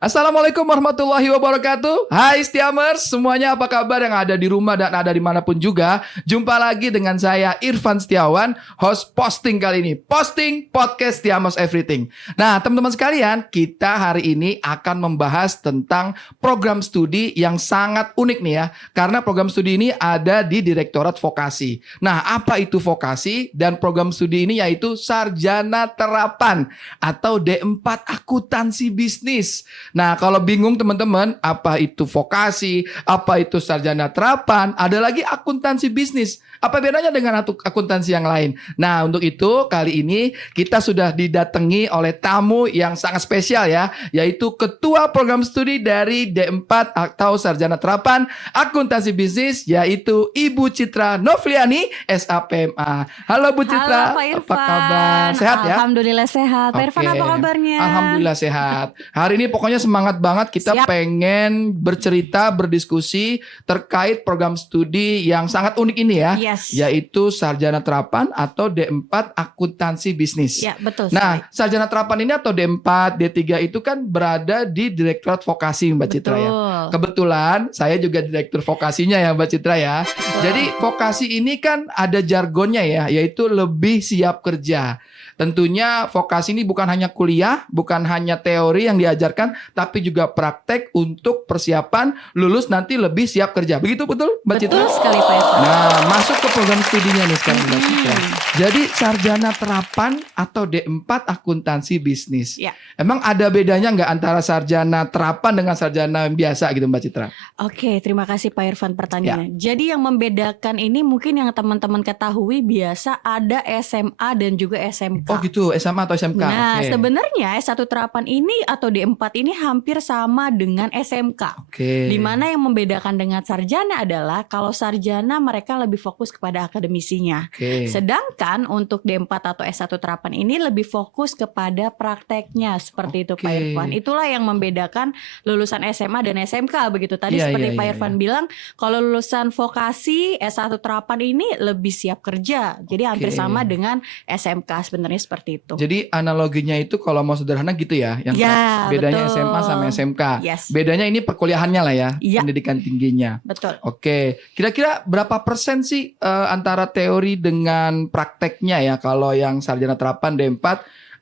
Assalamualaikum warahmatullahi wabarakatuh. Hai Stiamers, semuanya apa kabar yang ada di rumah dan ada dimanapun juga. Jumpa lagi dengan saya Irfan Setiawan, host posting kali ini. Posting podcast Stiamers Everything. Nah teman-teman sekalian, kita hari ini akan membahas tentang program studi yang sangat unik nih ya. Karena program studi ini ada di Direktorat Vokasi. Nah apa itu vokasi? Dan program studi ini yaitu Sarjana Terapan atau D4 Akuntansi Bisnis. Nah, kalau bingung teman-teman, apa itu vokasi, apa itu sarjana terapan, ada lagi akuntansi bisnis. Apa bedanya dengan akuntansi yang lain? Nah, untuk itu kali ini kita sudah didatangi oleh tamu yang sangat spesial ya, yaitu Ketua Program Studi dari D4 atau Sarjana Terapan Akuntansi Bisnis, yaitu Ibu Citra Novliani, SAPMA. Halo Bu Citra, halo, Pak Irfan. Apa kabar? Sehat ya? Alhamdulillah sehat. Pak Irfan apa kabarnya? Alhamdulillah sehat. Hari ini pokoknya semangat banget, kita pengen bercerita, berdiskusi terkait program studi yang sangat unik ini ya. Yes. Yaitu Sarjana Terapan atau D4 Akuntansi Bisnis. Ya, betul. Nah, Sarjana Terapan ini atau D4, D3 itu kan berada di Direktorat Vokasi Mbak Citra ya. Kebetulan saya juga Direktur Vokasinya ya Mbak Citra ya. Jadi vokasi ini kan ada jargonnya ya, yaitu lebih siap kerja. Tentunya vokasi ini bukan hanya kuliah, bukan hanya teori yang diajarkan, tapi juga praktek untuk persiapan lulus nanti lebih siap kerja. Begitu betul Mbak Citra? Betul sekali Pak Irfan. Nah, masuk ke program studinya nih sekarang Mbak Citra. Jadi Sarjana Terapan atau D4 Akuntansi Bisnis. Ya. Emang ada bedanya nggak antara Sarjana Terapan dengan Sarjana biasa gitu Mbak Citra? Oke, terima kasih Pak Irfan pertanyaannya. Jadi yang membedakan ini mungkin yang teman-teman ketahui biasa ada SMA dan juga SMK. Oh gitu, SMA atau SMK? Nah, sebenarnya S1 Terapan ini atau D4 ini hampir sama dengan SMK. Oke. Di mana yang membedakan dengan sarjana adalah kalau sarjana mereka lebih fokus kepada akademisinya. Oke. Sedangkan untuk D4 atau S1 Terapan ini lebih fokus kepada prakteknya seperti itu Pak Irfan. Itulah yang membedakan lulusan SMA dan SMK begitu. Tadi seperti Pak Irfan bilang, kalau lulusan vokasi S1 Terapan ini lebih siap kerja. Jadi hampir sama dengan SMK sebenarnya seperti itu. Jadi analoginya itu kalau mau sederhana gitu ya, yang bedanya betul. SMA sama SMK. Yes. Bedanya ini perkuliahannya lah ya, pendidikan tingginya. Betul. Oke, kira-kira berapa persen sih antara teori dengan prakteknya ya kalau yang sarjana terapan D4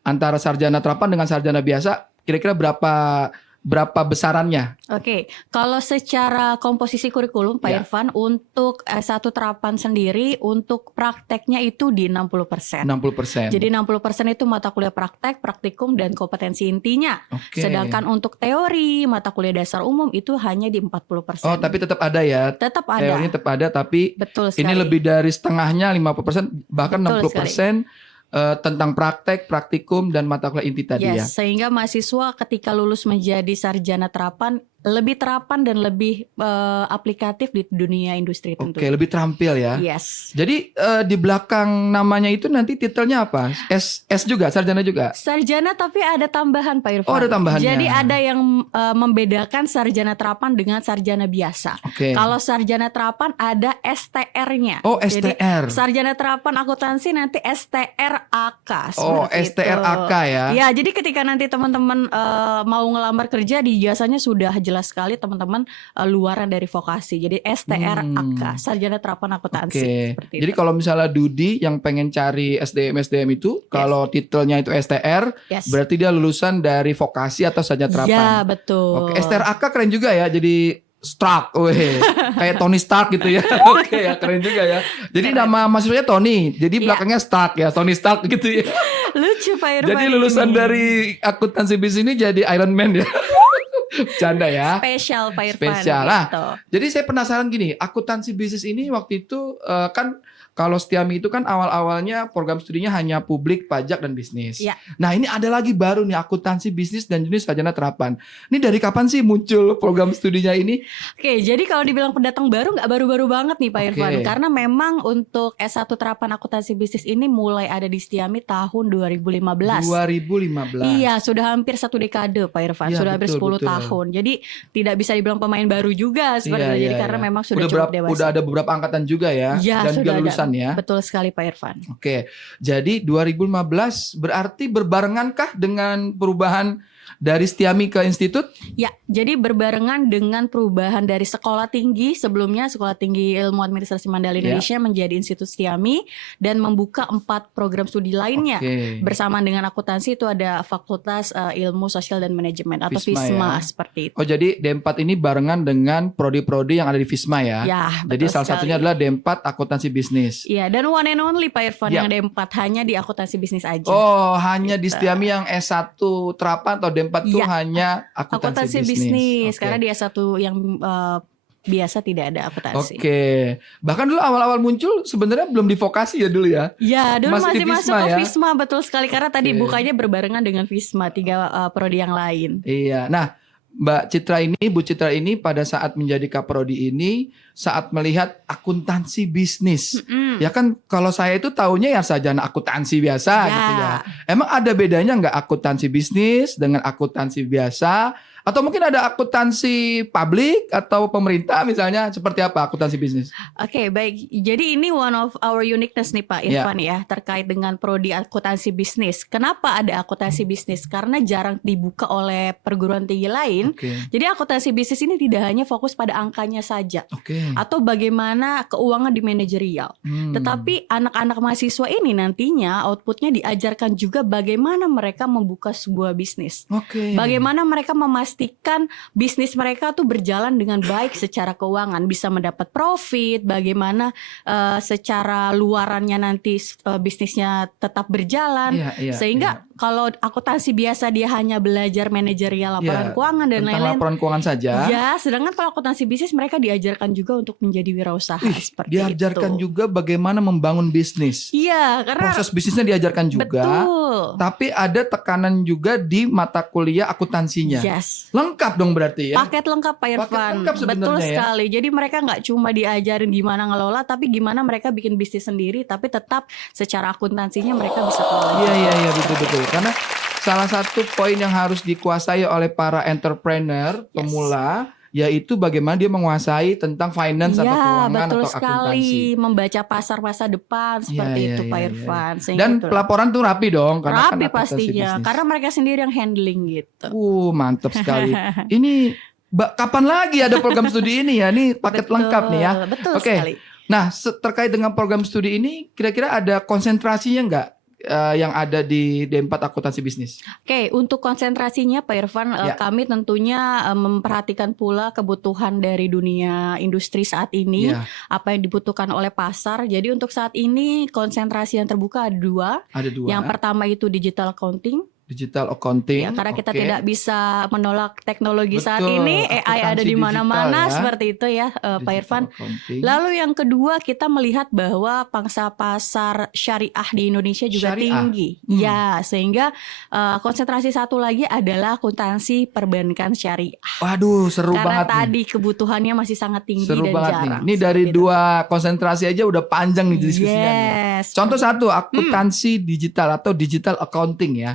antara sarjana terapan dengan sarjana biasa kira-kira berapa besarannya? Oke, kalau secara komposisi kurikulum Pak Irfan untuk S1 Terapan sendiri untuk prakteknya itu di 60%. 60%. Jadi 60% itu mata kuliah praktek, praktikum dan kompetensi intinya. Sedangkan untuk teori, mata kuliah dasar umum itu hanya di 40%. Oh, tapi tetap ada ya. Tetap ada. Teorinya tetap ada tapi ini lebih dari setengahnya 50%, bahkan 60%. Tentang praktek, praktikum, dan mata kuliah inti tadi ya. Sehingga mahasiswa ketika lulus menjadi sarjana terapan lebih terapan dan lebih aplikatif di dunia industri tentu. Oke, lebih terampil ya. Yes. Jadi di belakang namanya itu nanti titelnya apa? S juga, sarjana juga? Sarjana tapi ada tambahan Pak Irfan. Oh, ada tambahannya. Jadi ada yang membedakan sarjana terapan dengan sarjana biasa. Kalau sarjana terapan ada STR-nya. Oh, STR. Jadi, sarjana terapan akuntansi nanti STR-AK. Oh, STR-AK ya. Ya, jadi ketika nanti teman-teman mau ngelamar kerja di jasanya sudah jelas sekali teman-teman luaran dari vokasi. Jadi STR-AK, sarjana terapan akuntansi. Jadi kalau misalnya Dudi yang pengen cari SDM itu, kalau titelnya itu STR, berarti dia lulusan dari vokasi atau sarjana terapan. Ya, betul. Oke, STR-AK keren juga ya. Jadi Stark, kayak Tony Stark gitu ya. Oke ya, keren juga ya. Jadi nama mahasiswanya Tony, jadi belakangnya Stark ya, Tony Stark gitu ya. Lucu Pak Irfan. Jadi lulusan dari akuntansi bisnis ini jadi Iron Man ya. Canda ya. Spesial Pak Irfan. Spesial lah. Gitu. Jadi saya penasaran gini, akuntansi bisnis ini waktu itu kan kalau Setiami itu kan awal-awalnya program studinya hanya publik, pajak, dan bisnis. Ya. Nah ini ada lagi baru nih, akuntansi bisnis dan jenis sarjana terapan. Ini dari kapan sih muncul program studinya ini? Oke, jadi kalau dibilang pendatang baru nggak baru-baru banget nih Pak Irfan. Karena memang untuk S1 Terapan Akuntansi Bisnis ini mulai ada di Setiami tahun 2015. 2015. Iya, sudah hampir 1 dekade Pak Irfan. Ya, sudah hampir 10 tahun. Jadi tidak bisa dibilang pemain baru juga sebenarnya. Jadi karena memang sudah cukup dewasa. Udah ada beberapa angkatan juga ya, dan juga lulusan ya. Betul sekali Pak Irfan. Oke, jadi 2015 berarti berbarengankah dengan perubahan dari Setiami ke institut? Ya, jadi berbarengan dengan perubahan dari sekolah tinggi, sebelumnya Sekolah Tinggi Ilmu Administrasi Mandala Indonesia menjadi Institut Setiami dan membuka 4 program studi lainnya. Bersamaan dengan akuntansi itu ada Fakultas Ilmu Sosial dan Manajemen atau FISMA seperti itu. Oh, jadi D4 ini barengan dengan prodi-prodi yang ada di FISMA ya? Ya, jadi salah satunya adalah D4 akuntansi bisnis. Iya, dan one and only Pak Irfan yang D4 hanya di akuntansi bisnis aja. Oh, hanya di Setiami yang S1 terapan atau D4 itu hanya akuntansi bisnis. Karena di S1 yang biasa tidak ada akuntansi. Bahkan dulu awal-awal muncul sebenarnya belum di vokasi ya dulu ya? Ya, dulu masih masuk ke ya? FISMA, betul sekali. Karena tadi bukanya berbarengan dengan FISMA, 3 prodi yang lain. Iya, nah Bu Citra ini pada saat menjadi kaprodi ini saat melihat akuntansi bisnis. Ya kan kalau saya itu taunya ya sarjana akuntansi biasa gitu ya. Emang ada bedanya nggak akuntansi bisnis dengan akuntansi biasa? Atau mungkin ada akuntansi publik atau pemerintah misalnya, seperti apa akuntansi bisnis? Oke, baik. Jadi ini one of our uniqueness nih Pak Irfan ya, terkait dengan prodi akuntansi bisnis. Kenapa ada akuntansi bisnis? Karena jarang dibuka oleh perguruan tinggi lain. Jadi akuntansi bisnis ini tidak hanya fokus pada angkanya saja. Atau bagaimana keuangan di manajerial. Tetapi anak-anak mahasiswa ini nantinya outputnya diajarkan juga bagaimana mereka membuka sebuah bisnis. Bagaimana mereka memastikan bisnis mereka tuh berjalan dengan baik secara keuangan, bisa mendapat profit, bagaimana secara luarannya nanti bisnisnya tetap berjalan. Sehingga kalau akuntansi biasa dia hanya belajar manajerial laporan keuangan dan lain-lain. Laporan keuangan saja. Ya, sedangkan kalau akuntansi bisnis mereka diajarkan juga untuk menjadi wirausaha seperti diajarkan itu. juga bagaimana membangun bisnis. Iya, karena proses bisnisnya diajarkan juga. Betul. Tapi ada tekanan juga di mata kuliah akuntansinya. Lengkap dong berarti ya. Paket lengkap Pak Irfan. Betul sekali. Jadi mereka nggak cuma diajarin gimana ngelola, tapi gimana mereka bikin bisnis sendiri, tapi tetap secara akuntansinya mereka bisa kelola. Iya betul. Karena salah satu poin yang harus dikuasai oleh para entrepreneur pemula yaitu bagaimana dia menguasai tentang finance atau keuangan atau akuntansi. Betul sekali, membaca pasar masa depan seperti itu Pak Irfan. Dan pelaporan tuh rapi dong, karena rapi kan pastinya, karena mereka sendiri yang handling gitu. Mantap sekali. Ini kapan lagi ada program studi ini ya? Ini paket lengkap nih ya. Betul sekali. Nah, terkait dengan program studi ini, kira-kira ada konsentrasinya nggak? Yang ada di D4 akuntansi bisnis. Untuk konsentrasinya Pak Irfan, kami tentunya memperhatikan pula kebutuhan dari dunia industri saat ini, apa yang dibutuhkan oleh pasar. Jadi untuk saat ini konsentrasi yang terbuka ada dua. Yang pertama itu digital accounting. Ya, karena kita tidak bisa menolak teknologi saat ini, AI ada di mana-mana seperti itu ya Pak Irfan. Lalu yang kedua kita melihat bahwa pangsa pasar syariah di Indonesia juga tinggi. Ya, sehingga konsentrasi satu lagi adalah akuntansi perbankan syariah. Waduh, seru banget. Karena tadi kebutuhannya masih sangat tinggi seru dan banget jarang. Ini dari dua konsentrasi aja udah panjang nih diskusinya. Contoh satu, akuntansi digital atau digital accounting ya.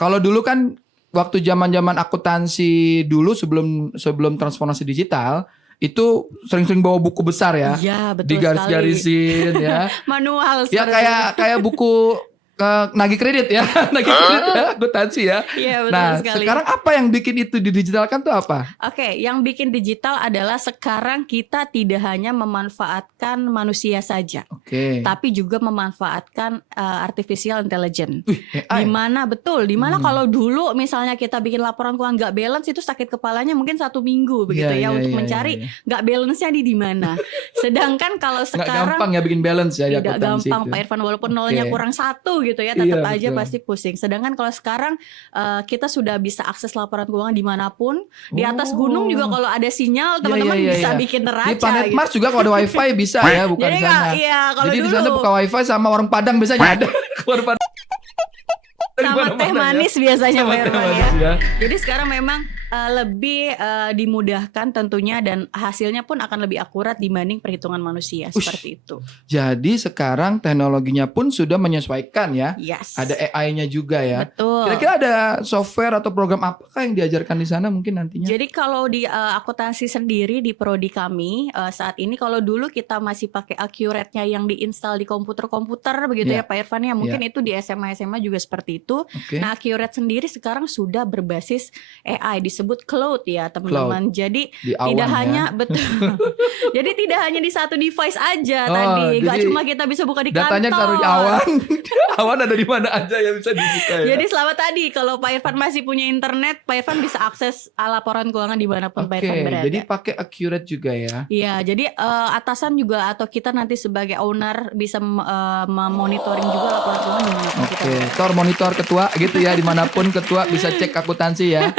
Kalau dulu kan waktu zaman-zaman akuntansi dulu sebelum transformasi digital itu sering-sering bawa buku besar ya. Iya, betul digaris-garisin ya. Manual. Ya kayak buku nagih kredit ya, akuntansi ya. Iya, betul nah, sekali. Sekarang apa yang bikin itu didigitalkan tuh apa? Yang bikin digital adalah sekarang kita tidak hanya memanfaatkan manusia saja, tapi juga memanfaatkan artificial intelligence. Dimana kalau dulu misalnya kita bikin laporan keuangan nggak balance itu sakit kepalanya mungkin 1 minggu begitu untuk mencari nggak balance-nya di mana. Sedangkan kalau sekarang nggak gampang ya bikin balance ya. Tidak gampang Pak Irfan, walaupun nolnya kurang 1 gitu ya, tetap aja pasti pusing. Sedangkan kalau sekarang kita sudah bisa akses laporan keuangan dimanapun, di atas gunung juga kalau ada sinyal teman-teman bisa bikin neraca. Di planet Mars juga kalau ada wifi bisa ya, bukan di sana. Jadi di sana buka wifi sama warung Padang biasanya ada. Warung Padang sama teh manis biasanya Pak Irfan ya. Jadi sekarang memang lebih dimudahkan tentunya dan hasilnya pun akan lebih akurat dibanding perhitungan manusia seperti itu. Jadi sekarang teknologinya pun sudah menyesuaikan ya. Ada AI-nya juga ya. Betul. Kira-kira ada software atau program apakah yang diajarkan di sana mungkin nantinya? Jadi kalau di akuntansi sendiri di prodi kami saat ini, kalau dulu kita masih pakai Accurate-nya yang diinstal di komputer-komputer begitu ya Pak Irfan ya. Mungkin itu di SMA juga seperti itu. itu. Oke. Nah, Accurate sendiri sekarang sudah berbasis AI, disebut cloud ya teman-teman. Jadi Di tidak awan hanya ya. betul. Jadi tidak hanya di satu device aja Oh, tadi. Gak jadi cuma kita bisa buka di datanya kantor. taruh di awan. Awan ada di mana aja yang bisa dibuka ya. Jadi selama tadi kalau Pak Irfan masih punya internet, Pak Irfan bisa akses laporan keuangan dimanapun Pak Irfan berada. Jadi pakai Accurate juga ya. Iya, jadi atasan juga atau kita nanti sebagai owner bisa memonitoring juga laporan keuangan dimanapun kita Oke, berada. Tor monitor ketua gitu ya, dimanapun ketua bisa cek akuntansi ya.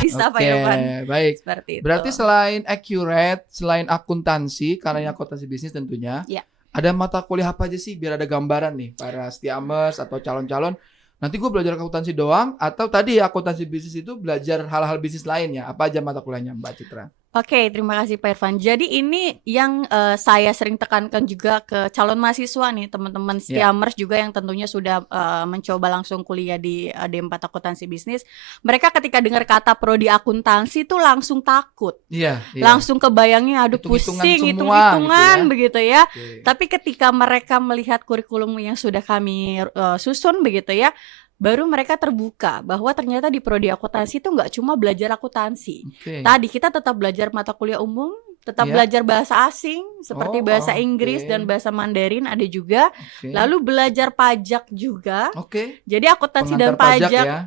Bisa Pak Oke, Irfan. baik. Seperti itu. Berarti selain Accurate, selain akuntansi, karena ini akuntansi bisnis tentunya, Iya. ada mata kuliah apa aja sih biar ada gambaran nih para Setiamers atau calon-calon. Nanti gue belajar akuntansi doang atau tadi akuntansi bisnis itu belajar hal-hal bisnis lainnya. Apa aja mata kuliahnya Mbak Citra? Oke, terima kasih Pak Irfan. Jadi ini yang saya sering tekankan juga ke calon mahasiswa nih, teman-teman Setiamers juga yang tentunya sudah mencoba langsung kuliah di D4 Akuntansi Bisnis. Mereka ketika dengar kata prodi akuntansi tuh langsung takut. Iya. Langsung kebayangnya aduh Hitung-hitungan pusing, semua hitung-hitungan gitu ya. begitu ya. Oke. Tapi ketika mereka melihat kurikulum yang sudah kami susun begitu ya, baru mereka terbuka bahwa ternyata di prodi akuntansi itu nggak cuma belajar akuntansi. Oke. Tadi kita tetap belajar mata kuliah umum, tetap Iya. belajar bahasa asing seperti bahasa Inggris oke. dan bahasa Mandarin ada juga. Oke. Lalu belajar pajak juga. Oke. Jadi akuntansi dan Pengantar pajak ya.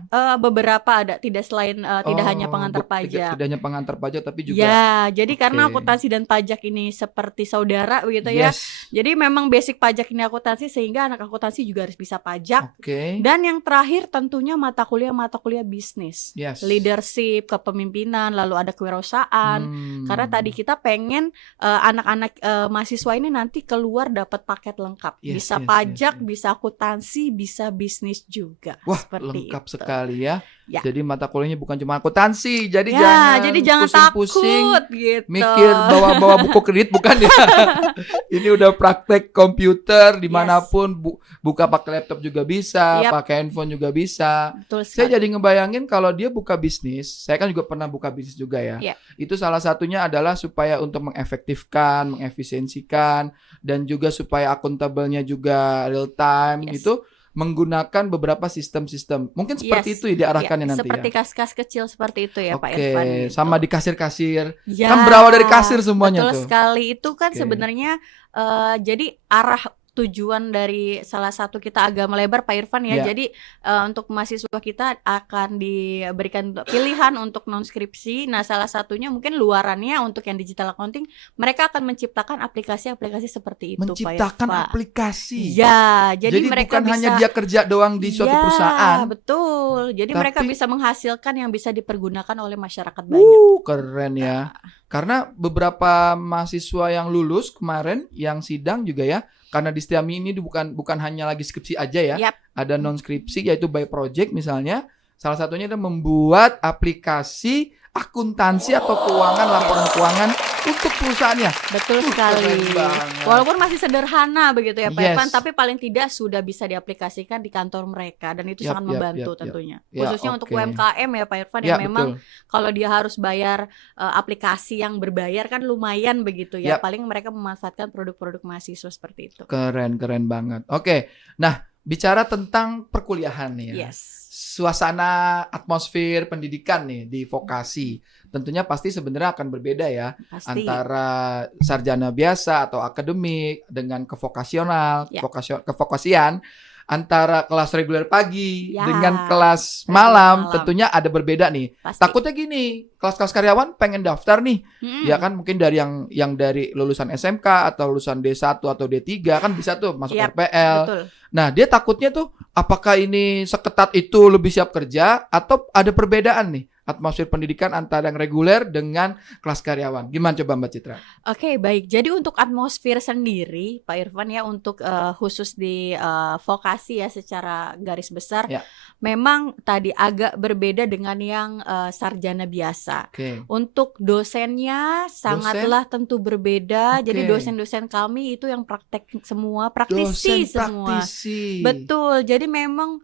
beberapa ada, tidak selain tidak hanya pengantar pajak. Tidak hanya pengantar pajak tapi juga. Ya, jadi karena Oke. akuntansi dan pajak ini seperti saudara begitu ya. Yes. Jadi memang basic pajak ini akuntansi sehingga anak akuntansi juga harus bisa pajak. Oke. Dan yang terakhir tentunya mata kuliah bisnis. Yes. Leadership, kepemimpinan, lalu ada kewirausahaan. Karena tadi kita pengen anak-anak mahasiswa ini nanti keluar dapat paket lengkap. Yes, Bisa yes, pajak, yes. bisa akuntansi, bisa bisnis juga. Wah, Seperti lengkap itu. sekali ya. Ya. Jadi mata kuliahnya bukan cuma akuntansi. Jadi Ya, jadi jangan pusing-pusing takut gitu. mikir bawa buku kredit bukan ya. Ini udah praktek komputer dimanapun, buka pakai laptop juga bisa, Yap. pakai handphone juga bisa. Betul Saya sekali. jadi ngebayangin kalau dia buka bisnis, saya kan juga pernah buka bisnis juga ya. Iya. Itu salah satunya adalah supaya untuk mengefektifkan, mengefisiensikan, dan juga supaya akuntabelnya juga real time Yes. gitu, menggunakan beberapa sistem-sistem. Mungkin seperti Yes. itu ya diarahkannya Ya, nanti seperti ya. kas-kas kecil seperti itu ya Pak Oke, Irfan. gitu. sama di kasir-kasir. Ya, Kan berawal dari kasir semuanya betul tuh. sekali. Itu kan Oke. sebenarnya jadi arah tujuan dari salah satu kita agak melebar Pak Irfan ya. Ya. Jadi untuk mahasiswa kita akan diberikan pilihan untuk non skripsi. Nah, salah satunya mungkin luarannya untuk yang digital accounting, mereka akan menciptakan aplikasi-aplikasi seperti itu Menciptakan Pak Irfan. aplikasi. Ya, jadi mereka bukan bisa hanya dia kerja doang di suatu Ya, perusahaan. betul. Jadi mereka Tapi- bisa menghasilkan yang bisa dipergunakan oleh masyarakat banyak. Keren ya. Karena beberapa mahasiswa yang lulus kemarin yang sidang juga ya, karena di Setiami ini bukan hanya lagi skripsi aja ya. Yap. Ada non skripsi yaitu by project misalnya. Salah satunya adalah membuat aplikasi akuntansi atau keuangan, laporan keuangan untuk perusahaannya. Betul sekali. Keren banget. Walaupun masih sederhana begitu ya Pak Yes. Irfan, tapi paling tidak sudah bisa diaplikasikan di kantor mereka dan itu Yap, sangat yap, membantu yap, tentunya. Ya, Khususnya untuk oke. UMKM ya Pak Irfan Ya, yang memang betul. kalau dia harus bayar aplikasi yang berbayar kan lumayan begitu ya. Yap. Paling mereka memanfaatkan produk-produk mahasiswa seperti itu. Keren banget. Oke. Nah, bicara tentang perkuliahan nih ya. Yes. Suasana atmosfer pendidikan nih di vokasi tentunya pasti sebenarnya akan berbeda ya Pasti. antara sarjana biasa atau akademik dengan kevokasional, Ya. kevokasian, antara kelas reguler pagi Ya, dengan kelas reguler malam malam. tentunya ada berbeda nih. Pasti. Takutnya gini, kelas-kelas karyawan pengen daftar nih, Mm-mm. ya kan mungkin dari yang dari lulusan SMK atau lulusan D1 atau D3 kan bisa tuh masuk Yap, RPL. Betul. Nah, dia takutnya tuh apakah ini seketat itu lebih siap kerja atau ada perbedaan nih atmosfer pendidikan antara yang reguler dengan kelas karyawan. Gimana coba Mbak Citra? Oke, baik. Jadi untuk atmosfer sendiri, Pak Irfan ya, untuk khusus di vokasi ya secara garis besar, Ya. memang tadi agak berbeda dengan yang sarjana biasa. Oke. Untuk dosennya sangatlah tentu berbeda. Jadi Oke. dosen-dosen kami itu yang praktek semua, praktisi Dosen semua. praktisi. Betul. Jadi memang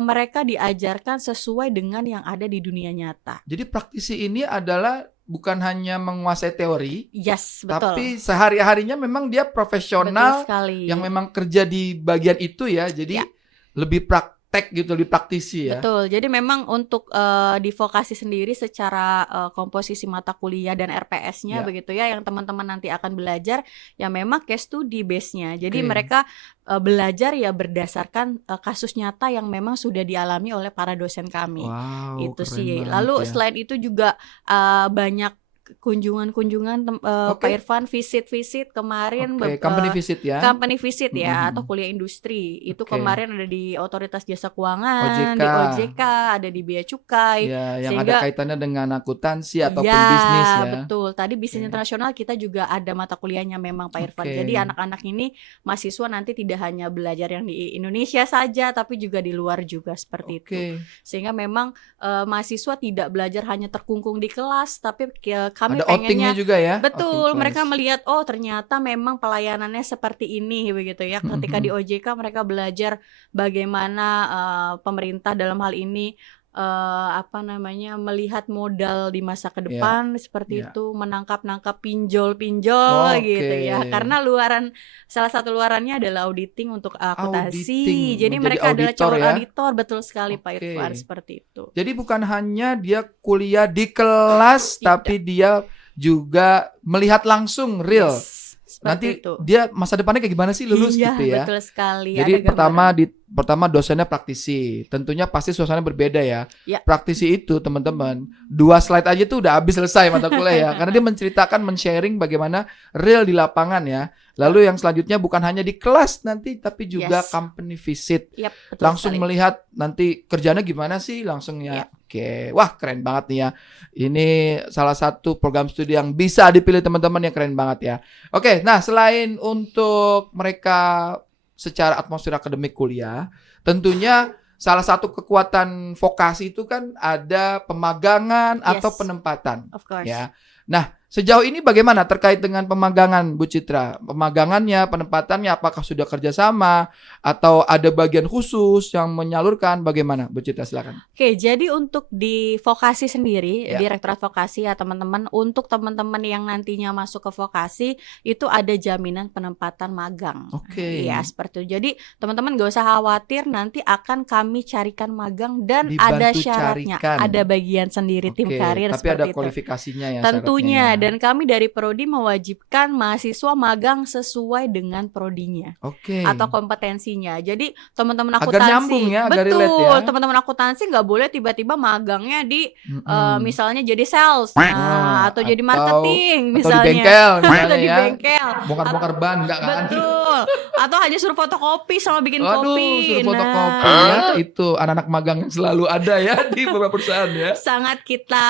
mereka diajarkan sesuai dengan yang ada di dunia nyata. Jadi praktisi ini adalah bukan hanya menguasai teori, Yes, betul. tapi sehari-harinya memang dia Betul profesional sekali. yang memang kerja di bagian itu ya. Jadi Ya. lebih praktek gitu, lebih praktisi ya. Betul. Jadi memang untuk di vokasi sendiri secara komposisi mata kuliah dan RPS-nya Ya. begitu ya, yang teman-teman nanti akan belajar ya memang case study base-nya. Jadi Oke. mereka belajar ya berdasarkan kasus nyata yang memang sudah dialami oleh para dosen kami. Wow, Itu keren sih. banget Lalu ya. selain itu juga banyak kunjungan Oke. Pak Irfan visit kemarin Oke, company visit ya. company visit ya Mm-mm. atau kuliah industri. Itu Oke. kemarin ada di Otoritas Jasa Keuangan, OJK. di OJK, ada di Bea Cukai. Ya, yang Sehingga ada kaitannya dengan akuntansi ataupun ya, bisnis ya. betul. Tadi bisnis Oke. internasional kita juga ada mata kuliahnya memang Pak Irfan. Oke. Jadi anak-anak ini mahasiswa nanti tidak hanya belajar yang di Indonesia saja, tapi juga di luar juga seperti itu. Oke. Sehingga memang mahasiswa tidak belajar hanya terkungkung di kelas, tapi kami Ada pengennya outingnya juga ya. betul, outing mereka class. melihat oh ternyata memang pelayanannya seperti ini begitu ya. Ketika di OJK mereka belajar bagaimana pemerintah dalam hal ini melihat modal di masa ke depan seperti ya. itu, menangkap pinjol-pinjol gitu ya. Oke. Karena salah satu luarannya adalah auditing untuk akuntansi. Auditing, Jadi menjadi mereka adalah auditor calon ya. auditor, betul sekali Pak Oke. Irfan, seperti itu. Jadi bukan hanya dia kuliah di kelas, Tidak. tapi dia juga melihat langsung real. Yes, seperti Nanti itu. dia masa depannya kayak gimana sih lulus Iya, gitu ya. betul sekali. Jadi Ada gambaran. pertama dosennya praktisi. Tentunya pasti suasananya berbeda ya. Ya. Praktisi itu teman-teman 2 slide aja tuh udah habis selesai mata kuliah ya. Karena dia menceritakan, men-sharing bagaimana real di lapangan ya. Lalu yang selanjutnya bukan hanya di kelas nanti, tapi juga Yes. company visit. Yap, betul Langsung sekali. melihat nanti kerjanya gimana sih langsung ya. Ya. Oke, wah keren banget nih ya. Ini salah satu program studi yang bisa dipilih teman-teman yang keren banget ya. Oke, nah selain untuk mereka secara atmosfer akademik kuliah, tentunya salah satu kekuatan vokasi itu kan ada pemagangan atau Yes. penempatan Of course. ya. Nah, sejauh ini bagaimana terkait dengan pemagangan, Bu Citra? Pemagangannya, penempatannya, apakah sudah kerjasama atau ada bagian khusus yang menyalurkan? Bagaimana, Bu Citra? Silakan. Oke, jadi untuk di vokasi sendiri, Ya. Direktorat Vokasi ya teman-teman, untuk teman-teman yang nantinya masuk ke vokasi itu ada jaminan penempatan magang. Oke. Ya, seperti itu. Jadi teman-teman gak usah khawatir, nanti akan kami carikan magang dan Dibantu ada syaratnya, carikan. ada bagian sendiri tim Oke, karir tapi seperti ada itu. kualifikasinya ya. Tentunya, syaratnya ya. dan kami dari Prodi mewajibkan mahasiswa magang sesuai dengan prodinya Oke. atau kompetensinya. Jadi teman-teman Agar akuntansi, nyambung ya, agar relate betul, ya. teman-teman akuntansi nggak boleh tiba-tiba magangnya di Mm-mm. misalnya jadi sales, atau jadi marketing atau misalnya, di bengkel atau misalnya di ya. bengkel, Bongkar-bongkar ban enggak kan? betul, atau hanya suruh fotokopi sama bikin Aduh, kopi. suruh fotokopi Nah, ya. Itu anak-anak magang yang selalu ada ya di beberapa perusahaan ya. sangat kita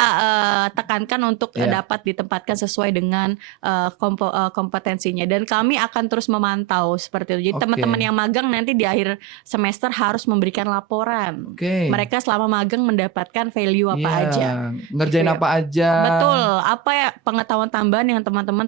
tekankan untuk Iya. dapat ditempatkan sesuai dengan kompetensinya, dan kami akan terus memantau seperti itu. Jadi Oke. teman-teman yang magang nanti di akhir semester harus memberikan laporan. Oke. Mereka selama magang mendapatkan value apa Iya, aja. ngerjain Gitu ya. apa aja. Betul, apa ya pengetahuan tambahan yang teman-teman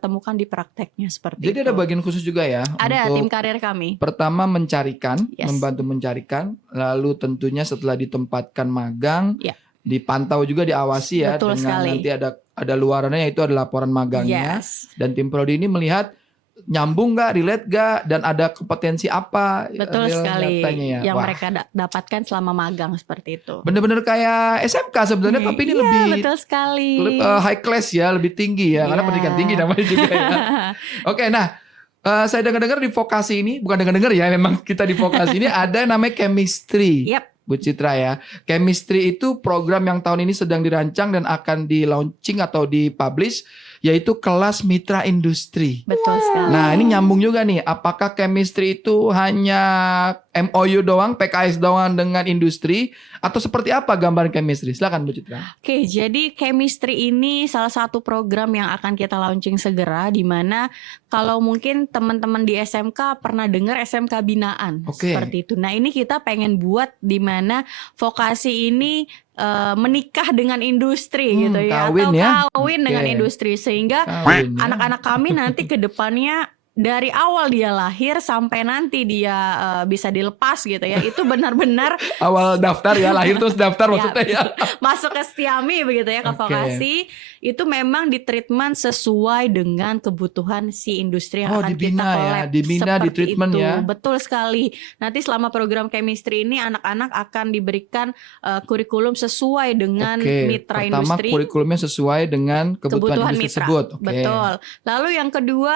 temukan di prakteknya seperti Jadi itu. ada bagian khusus juga ya. Ada tim untuk karir kami. pertama mencarikan, Yes. membantu mencarikan, lalu tentunya setelah ditempatkan magang, Ya. dipantau juga, diawasi ya. Betul dengan sekali. nanti ada luarannya, yaitu ada laporan magangnya. Yes. Dan tim prodi ini melihat nyambung nggak, relate nggak, dan ada kompetensi apa Betul real sekali nyatanya ya. yang Wah, mereka dapatkan selama magang seperti itu. bener-bener kayak SMK sebenarnya, tapi ini Iya, lebih betul sekali. high class ya, lebih tinggi ya, karena Iya. pendidikan tinggi namanya juga ya. Oke, nah saya dengar-dengar di vokasi ini, bukan dengar-dengar ya, memang kita di vokasi ini ada namanya chemistry. Yap. Bu Citra ya. Chemistry itu program yang tahun ini sedang dirancang dan akan di launching atau dipublish, yaitu kelas mitra industri. Betul sekali. Nah, ini nyambung juga nih. Apakah chemistry itu hanya MOU doang, PKS doang dengan industri, atau seperti apa gambaran chemistry? Silakan Bu Citra. Oke, jadi chemistry ini salah satu program yang akan kita launching segera, di mana kalau mungkin teman-teman di SMK pernah dengar SMK binaan, Oke. seperti itu. Nah, ini kita pengen buat di mana vokasi ini menikah dengan industri gitu ya, kawin atau ya. kawin dengan Oke. industri, sehingga Kawin ya. anak-anak kami nanti ke depannya dari awal dia lahir sampai nanti dia bisa dilepas gitu ya, itu benar-benar awal daftar ya, lahir terus daftar Ya, maksudnya ya. masuk ke Setiami begitu ya, ke Oke. vokasi, itu memang ditreatment sesuai dengan kebutuhan si industri yang Oh, akan kita dibina ya, collab. dibina, Seperti ditreatment itu. ya. Betul sekali. Nanti selama program chemistry ini anak-anak akan diberikan kurikulum sesuai dengan Oke, mitra pertama industri. kurikulumnya sesuai dengan kebutuhan industri Mitra. tersebut. Oke. Betul. Lalu yang kedua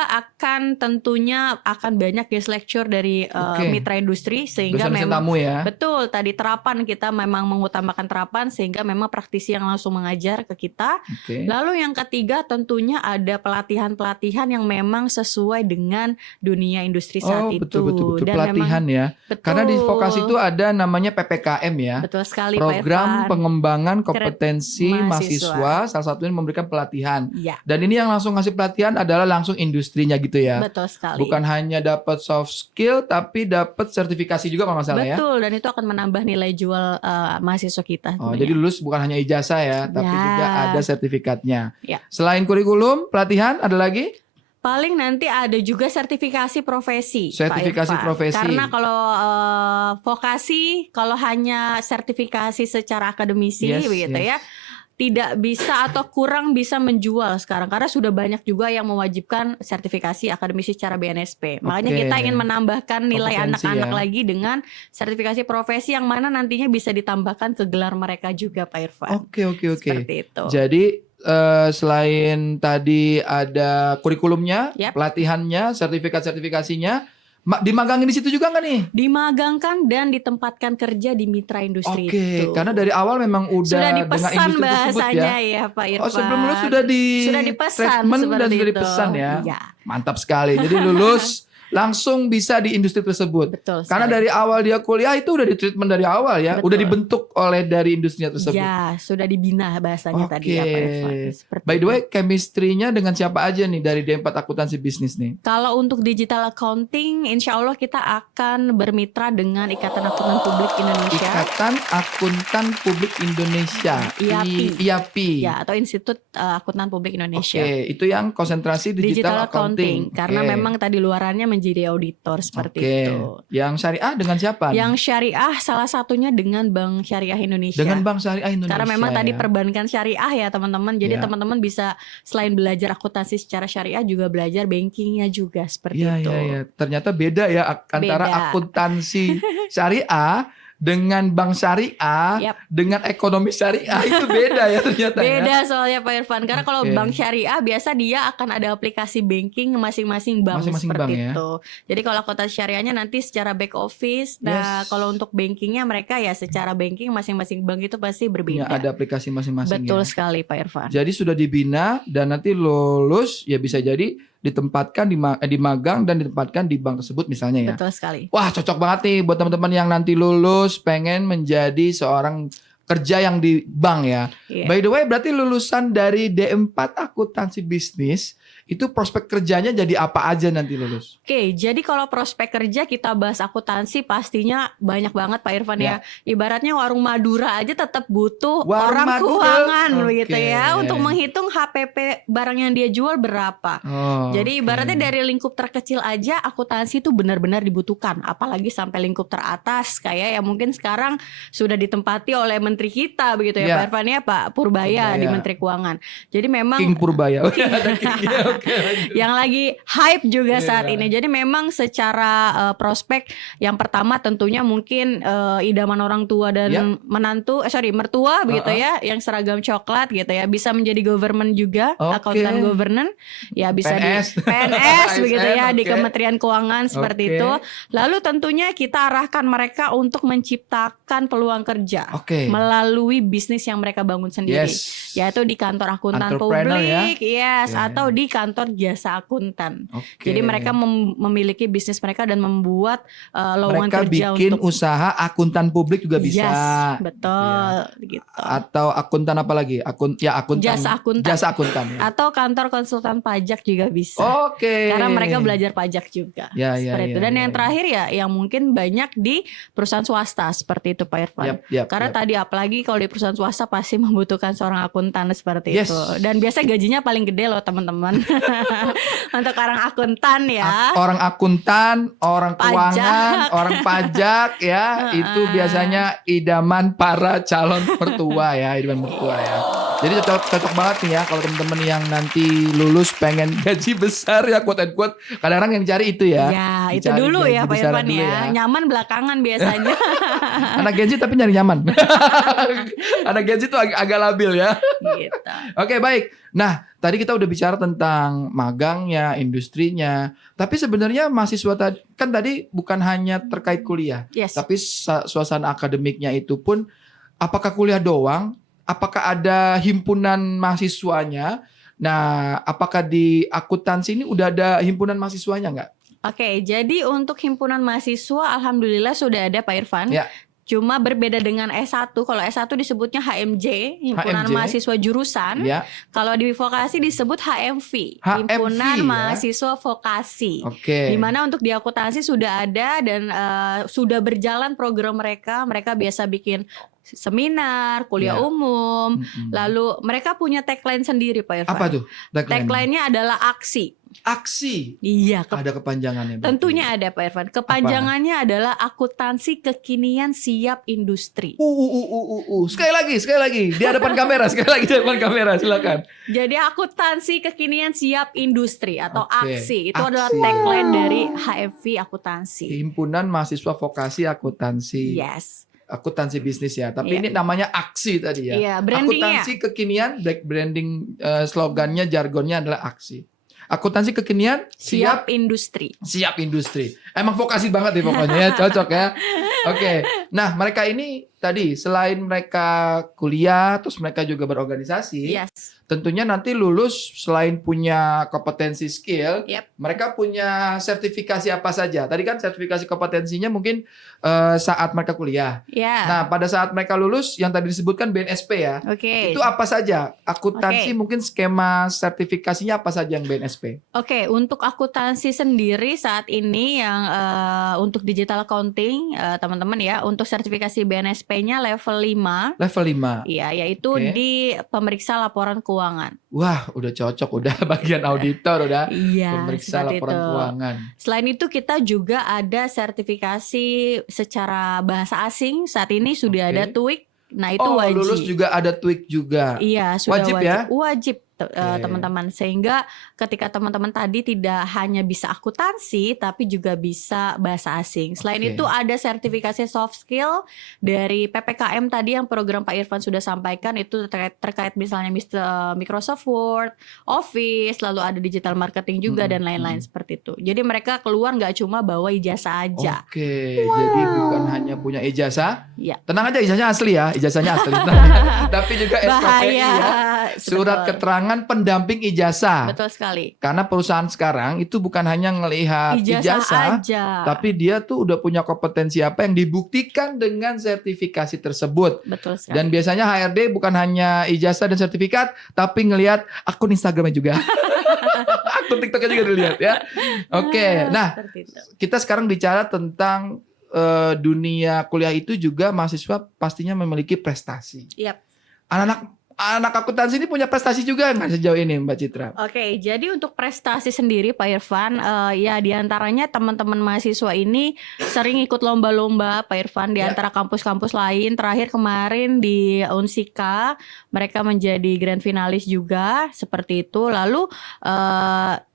tentunya akan banyak guest lecture dari Oke. mitra industri, sehingga Dosen-dosen memang tamu ya. betul, tadi terapan kita memang mengutamakan terapan, sehingga memang praktisi yang langsung mengajar ke kita. Oke. Lalu yang ketiga tentunya ada pelatihan-pelatihan yang memang sesuai dengan dunia industri saat Oh, itu. betul Dan pelatihan ya. betul. Karena di vokasi itu ada namanya PPKM ya. Betul sekali, Pak Program Irfan. pengembangan kompetensi mahasiswa. mahasiswa, salah satunya memberikan pelatihan. Ya, Dan ini yang langsung ngasih pelatihan adalah langsung industrinya gitu ya. betul sekali. Bukan hanya dapat soft skill tapi dapat sertifikasi juga kalau nggak salah ya. Betul, dan itu akan menambah nilai jual mahasiswa kita. Oh, tentunya. jadi lulus bukan hanya ijazah ya, tapi Ya. juga ada sertifikatnya. Ya. Selain kurikulum, pelatihan ada lagi? Paling nanti ada juga sertifikasi profesi, Pak Sertifikasi Irfan. profesi. Karena kalau vokasi, kalau hanya sertifikasi secara akademisi Yes, begitu yes. ya, tidak bisa atau kurang bisa menjual sekarang, karena sudah banyak juga yang mewajibkan sertifikasi akademisi secara BNSP. Makanya Oke. kita ingin menambahkan nilai Kompetensi anak-anak ya. lagi dengan sertifikasi profesi yang mana nantinya bisa ditambahkan ke gelar mereka juga, Pak Irfan. Oke. Seperti itu. Jadi selain tadi ada kurikulumnya, Yap. pelatihannya, sertifikasinya, dimagangin di situ juga nggak nih? Dimagangkan dan ditempatkan kerja di mitra industri Oke, itu. karena dari awal memang udah sudah dengan dipesan industri tersebut bahasanya ya. ya, Pak Irfan. Oh, sebelum lulus sudah dipesan treatment seperti dan sudah itu. dipesan ya. Iya, Mantap sekali. Jadi lulus langsung bisa di industri tersebut. betul. Karena sekali. dari awal dia kuliah itu udah di treatment dari awal ya, Betul. udah dibentuk oleh dari industrinya tersebut. Ya, sudah dibina bahasanya tadi ya, Pak Irfan. Seperti By the itu. way, chemistry-nya dengan siapa aja nih dari D4 akuntansi bisnis nih? Kalau untuk digital accounting, insya Allah kita akan bermitra dengan Ikatan Akuntan Publik Indonesia. Ikatan Akuntan Publik Indonesia, IAPI. IAPI. Ya, atau Institut Akuntan Publik Indonesia. Oke, itu yang konsentrasi digital, accounting. Karena Oke. memang tadi luarannya menjadi auditor seperti Oke. itu. Yang syariah dengan siapa? nih? Yang syariah salah satunya dengan Bank Syariah Indonesia. Dengan Bank Syariah Indonesia. Karena memang tadi ya. perbankan syariah ya teman-teman. Jadi Ya. teman-teman bisa selain belajar akuntansi secara syariah juga belajar bankingnya juga seperti Iya, itu. iya. Ternyata beda ya antara Beda. akuntansi syariah dengan bank syariah Yap. dengan ekonomi syariah itu beda ya ternyata ya. Beda soalnya Pak Irfan. Karena kalau Oke. bank syariah biasa dia akan ada aplikasi banking masing-masing bank Masing-masing seperti bank ya. itu. Jadi kalau akuntansi syariahnya nanti secara back office. Nah, Yes. kalau untuk bankingnya mereka ya secara banking masing-masing bank itu pasti Punya berbeda. ada aplikasi masing-masing Betul ya. sekali Pak Irfan. Jadi sudah dibina dan nanti lulus ya bisa jadi ditempatkan di magang dan ditempatkan di bank tersebut misalnya ya. Betul sekali. Wah, cocok banget nih buat teman-teman yang nanti lulus pengen menjadi seorang kerja yang di bank ya. Iya. By the way, berarti lulusan dari D4 akuntansi bisnis itu prospek kerjanya jadi apa aja nanti lulus? Oke, jadi kalau prospek kerja kita bahas akuntansi pastinya banyak banget Pak Irfan ya. Ibaratnya warung Madura aja tetap butuh Warung orang Madura? keuangan Oke. begitu ya untuk menghitung HPP barang yang dia jual berapa. Oh, Jadi oke. ibaratnya dari lingkup terkecil aja akuntansi itu benar-benar dibutuhkan, apalagi sampai lingkup teratas kayak yang mungkin sekarang sudah ditempati oleh menteri kita begitu ya Ya. Pak Irfan ya, Pak Purbaya di Purbaya. Menteri Keuangan. Jadi memang King Purbaya. Ada King-nya, oke. yang lagi hype juga saat Iya. ini. Jadi memang secara prospek yang pertama tentunya mungkin idaman orang tua dan Ya. mertua begitu ya, yang seragam coklat gitu ya, bisa menjadi government juga, Oke. akuntan governance ya, bisa PNS. di PNS begitu ya, ASN, di oke. Kementerian Keuangan seperti Oke. itu. Lalu tentunya kita arahkan mereka untuk menciptakan peluang kerja Oke. melalui bisnis yang mereka bangun sendiri. Yes. Yaitu di kantor akuntan Entrepreneur publik, yes, Ya, atau ya. di kantor jasa akuntan. Oke. Jadi mereka memiliki bisnis mereka dan membuat lowongan mereka kerja bikin untuk usaha akuntan publik juga bisa. Yes, betul gitu. Atau akuntan apa lagi? Akuntan. Jasa akuntan. Jasa akuntan. Ya. Atau kantor konsultan pajak juga bisa. Oke. Karena mereka belajar pajak juga. Ya, Seperti itu. Dan yang ya. terakhir ya yang mungkin banyak di perusahaan swasta seperti itu Pak Irfan. Yap, Karena yap. tadi apalagi kalau di perusahaan swasta pasti membutuhkan seorang akuntan seperti Yes. itu. Dan biasa gajinya paling gede loh teman-teman. Untuk orang akuntan ya. Orang akuntan, orang keuangan, Pajak. orang pajak ya, itu biasanya idaman para calon mertua ya, idaman mertua ya. Jadi cocok banget nih ya kalau teman-teman yang nanti lulus pengen gaji besar ya, quote and quote. Kadang-kadang yang cari itu ya. Ya, itu Dicari dulu gaji ya Pak besaran Irfan dulu ya. Nyaman belakangan biasanya. Anak Gen Z tapi nyari nyaman. Anak Gen Z itu agak labil ya. Gitu. Oke, baik. Nah, tadi kita udah bicara tentang magangnya, industrinya. Tapi sebenarnya mahasiswa kan tadi bukan hanya terkait kuliah, Yes. tapi suasana akademiknya itu pun apakah kuliah doang? Apakah ada himpunan mahasiswanya? Nah, apakah di akuntansi ini udah ada himpunan mahasiswanya nggak? Oke, jadi untuk himpunan mahasiswa alhamdulillah sudah ada Pak Irfan. Ya. Cuma berbeda dengan S1. Kalau S1 disebutnya HMJ, Himpunan HMJ. Mahasiswa Jurusan. Ya, Kalau di vokasi disebut HMV, HMV Himpunan ya. Mahasiswa Vokasi. oke. Di mana untuk di akuntansi sudah ada dan sudah berjalan program mereka. Mereka biasa bikin seminar, kuliah Ya. umum. Mm-mm. Lalu mereka punya tagline sendiri Pak Irfan. Apa tuh? Tagline-nya adalah aksi. Aksi. Iya, Ada kepanjangannya. berarti. tentunya ada Pak Irfan. Kepanjangannya adalah akuntansi kekinian siap industri. Sekali lagi di hadapan kamera, sekali lagi di hadapan kamera, silakan. Jadi akuntansi kekinian siap industri atau Oke, aksi. Itu aksi. adalah tagline dari HFV Akuntansi. Himpunan Mahasiswa Vokasi Akuntansi. Yes. Akuntansi bisnis ya, tapi Iya. ini namanya aksi tadi ya. Iya, brandingnya. Akuntansi kekinian, black branding slogannya, jargonnya adalah aksi. Akuntansi kekinian, Siap industri. siap industri. Emang vokasi banget nih pokoknya ya, cocok ya. Oke. Nah, mereka ini tadi selain mereka kuliah, terus mereka juga berorganisasi. Yes. Tentunya nanti lulus selain punya kompetensi skill, Yep. mereka punya sertifikasi apa saja. Tadi kan sertifikasi kompetensinya mungkin saat mereka kuliah. Ya. Nah, pada saat mereka lulus yang tadi disebutkan BNSP ya. Oke. Itu apa saja? Akuntansi Oke. mungkin skema sertifikasinya apa saja yang BNSP? Oke, untuk akuntansi sendiri saat ini yang untuk digital accounting teman-teman ya, untuk sertifikasi BNSP-nya level 5. Level 5. Iya, yaitu Oke. di pemeriksa laporan keuangan. Wah, udah cocok, udah bagian auditor, udah Iya, pemeriksa seperti laporan itu. keuangan. Selain itu kita juga ada sertifikasi secara bahasa asing. Saat ini sudah Oke. ada TOEIC. Nah, itu Oh, wajib. lulus juga ada TOEIC juga. Iya, sudah Wajib wajib. ya? Wajib Oke. teman-teman. Sehingga ketika teman-teman tadi tidak hanya bisa akuntansi tapi juga bisa bahasa asing. Selain Oke. itu ada sertifikasi soft skill dari PPKM tadi yang program Pak Irfan sudah sampaikan, itu terkait misalnya Microsoft Word, Office, lalu ada digital marketing juga dan lain-lain seperti itu. Jadi mereka keluar nggak cuma bawa ijazah aja. Oke, jadi bukan hanya punya ijazah. Iya. Tenang aja, ijazahnya asli ya, ijazahnya asli. Tapi juga SKPI Bahaya. ya, surat Betul. keterangan pendamping ijazah. Betul sekali. Karena perusahaan sekarang itu bukan hanya ngelihat ijazah, aja. tapi dia tuh udah punya kompetensi apa yang dibuktikan dengan sertifikasi tersebut. Betul sekali. Dan biasanya HRD bukan hanya ijazah dan sertifikat, tapi ngelihat akun Instagramnya juga. Akun TikToknya juga dilihat ya. Oke, nah Seperti itu. kita sekarang bicara tentang dunia kuliah itu juga mahasiswa pastinya memiliki prestasi. Yap. Anak akuntansi ini punya prestasi juga nggak sejauh ini Mbak Citra? Oke, jadi untuk prestasi sendiri Pak Irfan, ya diantaranya teman-teman mahasiswa ini sering ikut lomba-lomba Pak Irfan di Ya. antara kampus-kampus lain. Terakhir kemarin di Unsika mereka menjadi grand finalis juga seperti itu. Lalu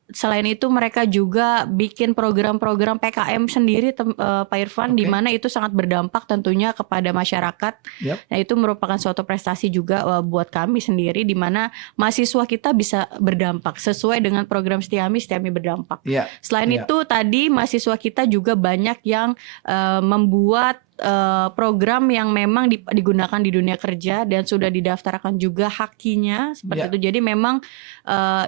selain itu mereka juga bikin program-program PKM sendiri Pak Irfan, Oke. di mana itu sangat berdampak tentunya kepada masyarakat. Yap. Nah, itu merupakan suatu prestasi juga buat kami sendiri, di mana mahasiswa kita bisa berdampak sesuai dengan program Setiami berdampak. Iya. Selain Iya. itu tadi mahasiswa kita juga banyak yang membuat program yang memang digunakan di dunia kerja dan sudah didaftarkan juga hakinya seperti Ya. itu. Jadi memang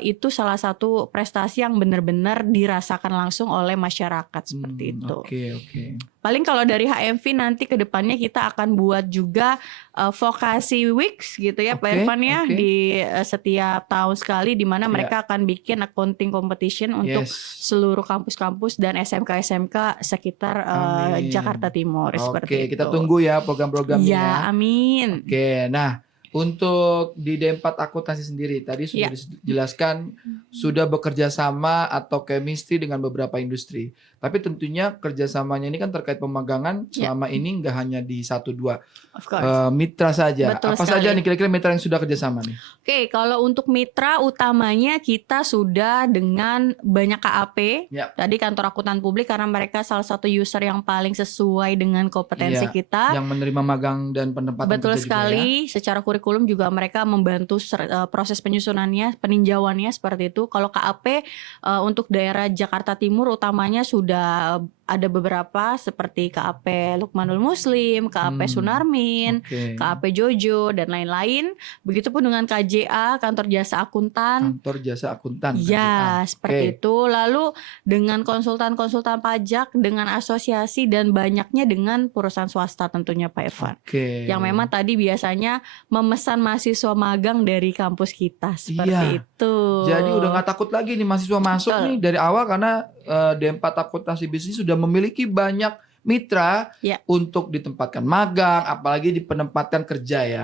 itu salah satu prestasi yang benar-benar dirasakan langsung oleh masyarakat seperti itu. Oke. Paling kalau dari HMV nanti ke depannya kita akan buat juga vokasi weeks gitu ya Pak Oke, Irfan ya, oke. di setiap tahun sekali, di mana Ya. mereka akan bikin accounting competition untuk Yes. seluruh kampus-kampus dan SMK sekitar Amin. Jakarta Timur seperti Oke, itu. kita tunggu ya program-programnya. Ya, amin. Oke, nah Untuk di D4 akuntansi sendiri tadi sudah dijelaskan sudah bekerja sama atau chemistry dengan beberapa industri. Tapi tentunya kerjasamanya ini kan terkait pemagangan selama ini nggak hanya di 1-2 mitra saja. Betul apa sekali. saja nih kira-kira mitra yang sudah kerjasama nih? Oke, kalau untuk mitra utamanya kita sudah dengan banyak KAP. Tadi kantor akuntan publik karena mereka salah satu user yang paling sesuai dengan kompetensi kita. Yang menerima magang dan penempatan Betul kerja sekali. juga ya. Secara kurikulum juga mereka membantu proses penyusunannya, peninjauannya seperti itu. Kalau KAP untuk daerah Jakarta Timur utamanya sudah ada beberapa seperti KAP Lukmanul Muslim, KAP Sunarmin, KAP Jojo dan lain-lain. Begitupun dengan KJA, kantor jasa akuntan. Kantor jasa akuntan. Ya, seperti itu. Lalu dengan konsultan-konsultan pajak, dengan asosiasi dan banyaknya dengan perusahaan swasta tentunya Pak Irfan. Yang memang tadi biasanya memesan mahasiswa magang dari kampus kita seperti itu. Jadi udah nggak takut lagi nih mahasiswa masuk nih dari awal karena D4 akuntansi bisnis sudah memiliki banyak mitra untuk ditempatkan magang, apalagi di penempatan kerja ya.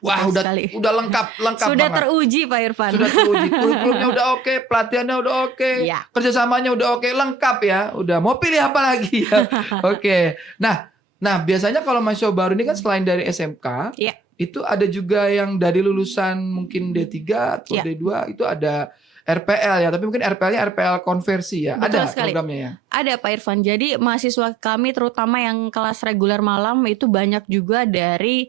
Wah, udah lengkap sudah banget. Teruji Pak Irfan. Sudah teruji, kurikulumnya udah oke, pelatihannya udah oke, kerjasamanya udah oke, lengkap ya. Udah mau pilih apa lagi ya? Oke. Nah biasanya kalau mahasiswa baru ini kan selain dari SMK, itu ada juga yang dari lulusan mungkin D3 atau D2 itu ada RPL ya, tapi mungkin RPL-nya RPL konversi ya. Betul Ada sekali. programnya ya. Ada Pak Irfan. Jadi mahasiswa kami terutama yang kelas reguler malam itu banyak juga dari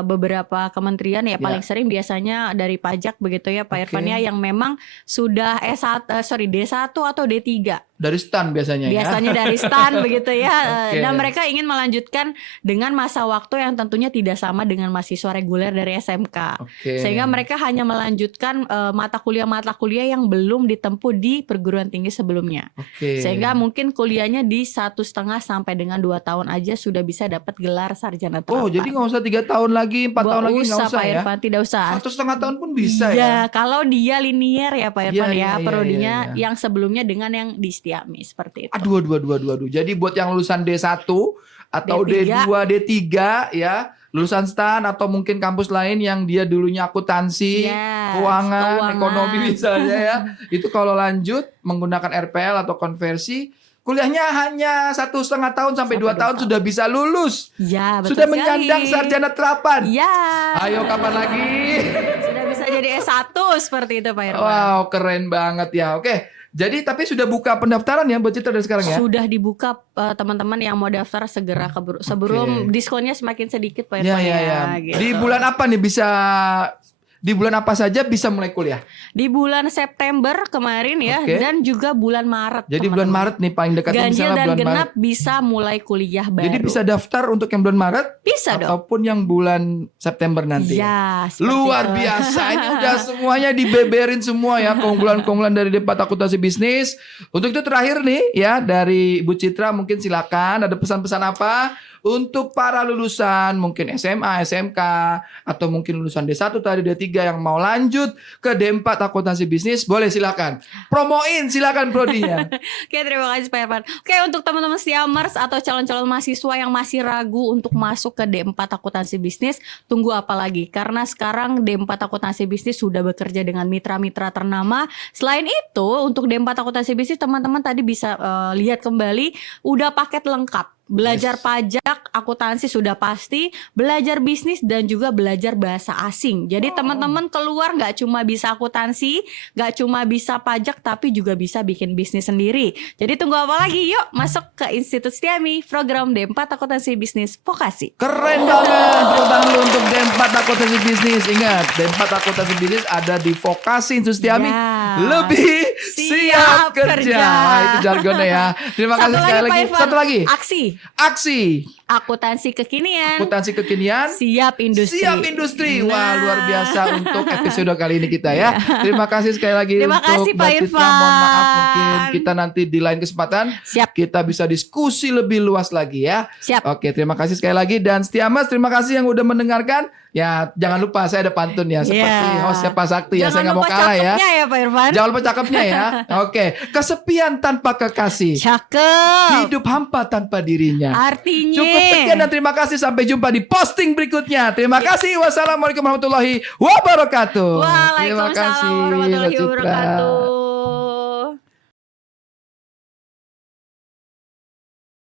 beberapa kementerian ya. Paling sering biasanya dari pajak begitu ya Pak Irfan ya, yang memang sudah D1 atau D3. Dari STAN biasanya ya. Biasanya dari STAN begitu ya. Dan mereka ingin melanjutkan dengan masa waktu yang tentunya tidak sama dengan mahasiswa reguler dari SMK. Sehingga mereka hanya melanjutkan mata kuliah yang belum ditempuh di perguruan tinggi sebelumnya. Sehingga mungkin kuliahnya di 1,5 sampai dengan 2 tahun aja sudah bisa dapat gelar sarjana terapan. Oh, jadi nggak usah 3 tahun lagi, 4 tahun lagi nggak usah Pak ya? Irfan, tidak usah. 1,5 tahun pun bisa ya? Iya, kalau dia linier ya Pak Irfan prodinya iya. yang sebelumnya dengan yang di Setiami seperti itu. Aduh. Jadi buat yang lulusan D1 atau D2, D3 ya, lulusan STAN atau mungkin kampus lain yang dia dulunya akuntansi, keuangan, ekonomi misalnya ya. Itu kalau lanjut menggunakan RPL atau konversi, kuliahnya hanya 1,5 tahun sampai 2 tahun sudah bisa lulus. Ya, betul sudah sekali. menyandang sarjana terapan. Ya. Ayo kapan lagi? Sudah bisa jadi S1 seperti itu Pak Irfan. Wow, keren banget ya. Oke. Jadi tapi sudah buka pendaftaran ya buat Citra dari sekarang ya? Sudah dibuka teman-teman yang mau daftar segera sebelum diskonnya semakin sedikit Pak Irfan ya. Gitu. Di bulan apa nih di bulan apa saja bisa mulai kuliah? Di bulan September kemarin ya dan juga bulan Maret. Jadi bulan Maret nih paling dekat ganjil misalnya dan bulan genap Maret. bisa mulai kuliah baru. Jadi bisa daftar untuk yang bulan Maret? Bisa dong. Ataupun yang bulan September nanti. Ya, luar biasa. Ini udah semuanya dibeberin semua ya, keunggulan-keunggulan dari D4 akuntansi bisnis. Untuk itu terakhir nih ya dari Ibu Citra, mungkin silakan ada pesan-pesan apa untuk para lulusan mungkin SMA, SMK atau mungkin lulusan D1 tadi D3 yang mau lanjut ke D4 akuntansi bisnis, boleh silakan. Promoin silakan prodinya. Oke, terima kasih Pak Irfan. Oke, untuk teman-teman Setiamers atau calon-calon mahasiswa yang masih ragu untuk masuk ke D4 akuntansi bisnis, tunggu apa lagi? Karena sekarang D4 akuntansi bisnis sudah bekerja dengan mitra-mitra ternama. Selain itu, untuk D4 akuntansi bisnis teman-teman tadi bisa lihat kembali udah paket lengkap. Belajar pajak, akuntansi sudah pasti, belajar bisnis dan juga belajar bahasa asing. Jadi teman-teman keluar nggak cuma bisa akuntansi, nggak cuma bisa pajak, tapi juga bisa bikin bisnis sendiri. Jadi tunggu apa lagi? Yuk masuk ke Institut Setiami, program D4 Akuntansi Bisnis Vokasi. Keren banget, tepuk tangan dulu untuk D4 akuntansi bisnis. Ingat, D4 akuntansi bisnis ada di Vokasi Institut Setiami. Lebih siap kerja. Wah, itu jargonnya ya. Terima kasih sekali lagi. Satu lagi. Aksi. Akuntansi kekinian. Siap industri. Wah, luar biasa untuk episode kali ini kita ya. Terima kasih sekali lagi Terima untuk kasih, Pak Mbak Citra. Irfan. Mohon maaf mungkin kita nanti di lain kesempatan kita bisa diskusi lebih luas lagi ya. Siap. Oke, terima kasih sekali lagi dan Setiamers, terima kasih yang udah mendengarkan. Ya, jangan lupa saya ada pantun ya seperti hostnya Pak Sakti ya. Saya nggak mau kalah ya. Jangan lupa cakepnya ya Pak Irfan. Irfan. Jangan lupa cakepnya ya. Oke. Kesepian tanpa kekasih. Cakep. Hidup hampa tanpa dirinya. Artinya. Cukup sekian dan terima kasih. Sampai jumpa di posting berikutnya. Terima kasih. Wassalamualaikum warahmatullahi wabarakatuh. Terima Waalaikumsalam kasih, warahmatullahi Mbak Citra. wabarakatuh.